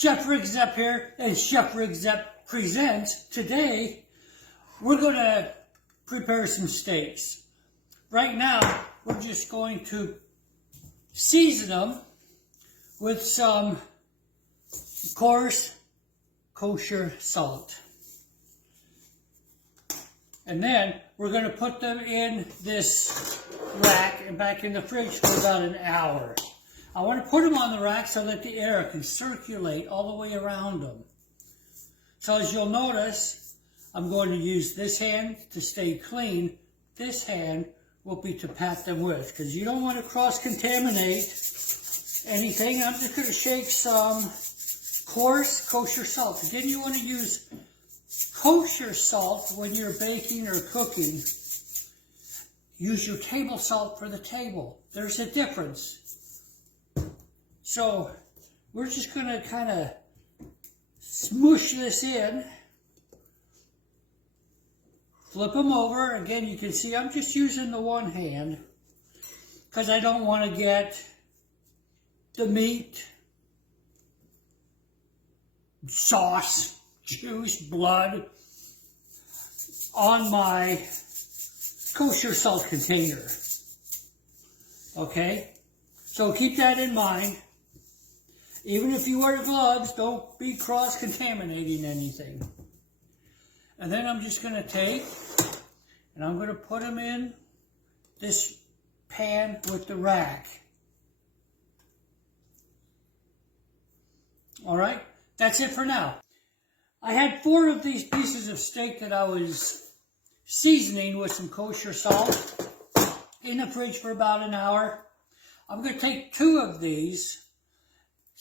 Chef Rick Zepp here, and Chef Rick Zepp presents. Today, we're going to prepare some steaks. Right now, we're just going to season them with some coarse kosher salt. And then, we're going to put them in this rack and back in the fridge for about an hour. I want to put them on the rack so that the air can circulate all the way around them. So as you'll notice, I'm going to use this hand to stay clean. This hand will be to pat them with, because you don't want to cross-contaminate anything. I'm just going to shake some coarse kosher salt. Again, you want to use kosher salt when you're baking or cooking. Use your table salt for the table. There's a difference. So we're just going to kind of smoosh this in. Flip them over. Again, you can see I'm just using the one hand because I don't want to get the meat, sauce, juice, blood on my kosher salt container. Okay? So keep that in mind. Even if you wear gloves, don't be cross-contaminating anything. And then I'm just going to take, and I'm going to put them in this pan with the rack. Alright, that's it for now. I had 4 of these pieces of steak that I was seasoning with some kosher salt in the fridge for about an hour. I'm going to take 2 of these,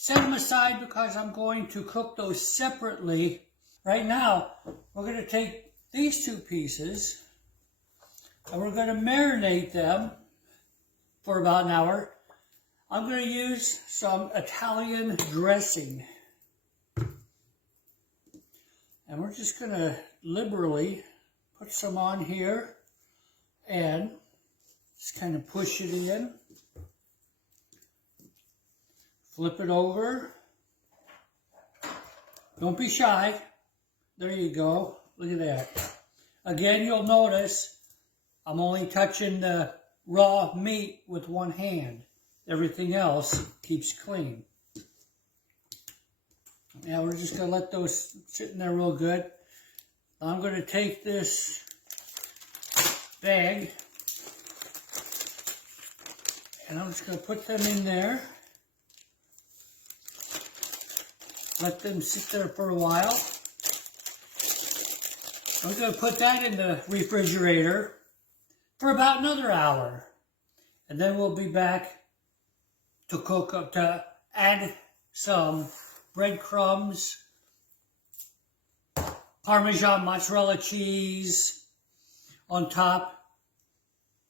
set them aside because I'm going to cook those separately. Right now, we're going to take these 2 pieces and we're going to marinate them for about an hour. I'm going to use some Italian dressing. And we're just going to liberally put some on here and just kind of push it in. Flip it over. Don't be shy. There you go. Look at that. Again, you'll notice I'm only touching the raw meat with one hand. Everything else keeps clean. Now we're just going to let those sit in there real good. I'm going to take this bag and I'm just going to put them in there. Let them sit there for a while. I'm going to put that in the refrigerator for about another hour. And then we'll be back to cook up, to add some breadcrumbs, Parmesan, mozzarella cheese on top,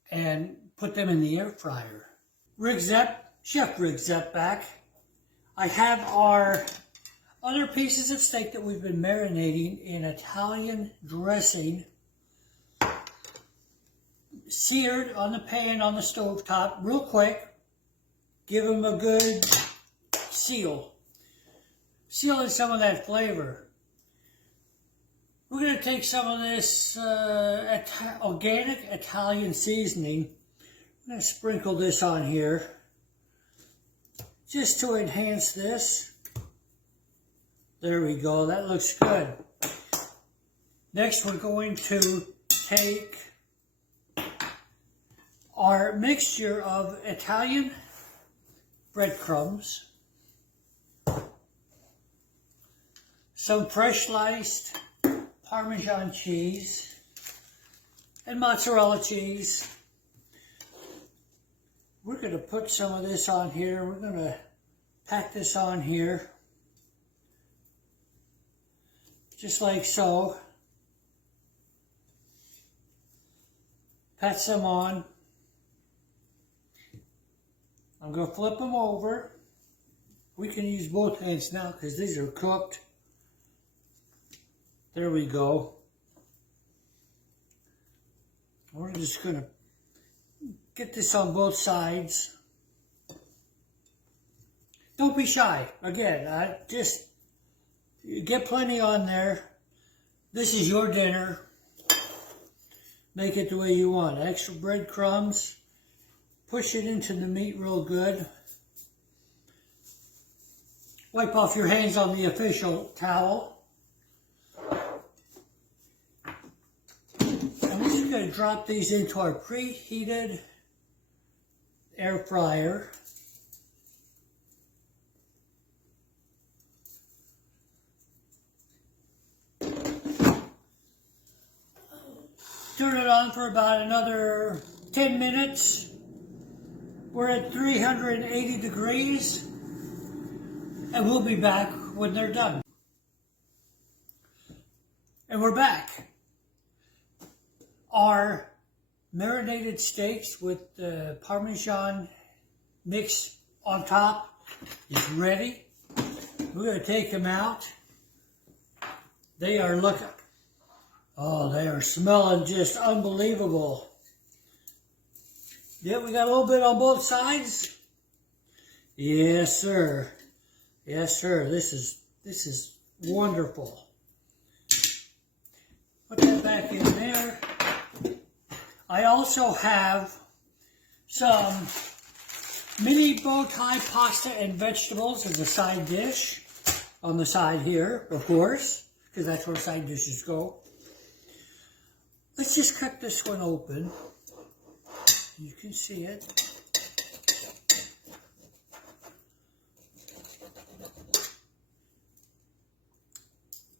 and put them in the air fryer. Rick Zepp, Chef Rick Zepp back. I have our other pieces of steak that we've been marinating in Italian dressing, seared on the pan on the stovetop, real quick. Give them a good seal. Seal in some of that flavor. We're going to take some of this organic Italian seasoning. I'm going to sprinkle this on here just to enhance this. There we go, that looks good. Next, we're going to take our mixture of Italian breadcrumbs, some fresh sliced Parmesan cheese, and mozzarella cheese. We're going to put some of this on here. We're going to pack this on here. Just like so. Pat some on. I'm going to flip them over. We can use both hands now because these are cooked. There we go. We're just going to get this on both sides. Don't be shy. Again, just You get plenty on there. This is your dinner. Make it the way you want. Extra breadcrumbs. Push it into the meat real good. Wipe off your hands on the official towel. And we're just going to drop these into our preheated air fryer. Turn it on for about another 10 minutes. We're at 380 degrees, and we'll be back when they're done. And we're back. Our marinated steaks with the Parmesan mix on top is ready. We're going to take them out. They are looking, oh, they are smelling just unbelievable. Yeah, we got a little bit on both sides. Yes, sir. Yes, sir. This is wonderful. Put that back in there. I also have some mini bow tie pasta and vegetables as a side dish on the side here, of course, because that's where side dishes go. Let's just cut this one open. You can see it.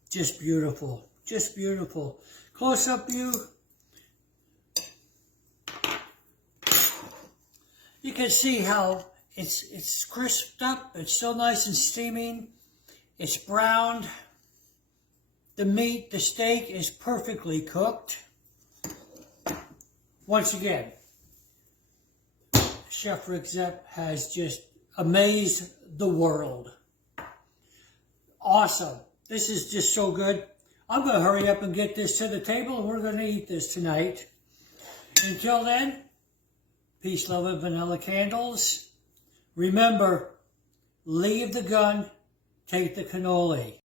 Just beautiful. Just beautiful. Close up view. You can see how it's crisped up. It's still nice and steaming. It's browned. The meat, the steak is perfectly cooked. Once again, Chef Rick Zepp has just amazed the world. Awesome. This is just so good. I'm going to hurry up and get this to the table, and we're going to eat this tonight. Until then, peace, love, and vanilla candles. Remember, leave the gun, take the cannoli.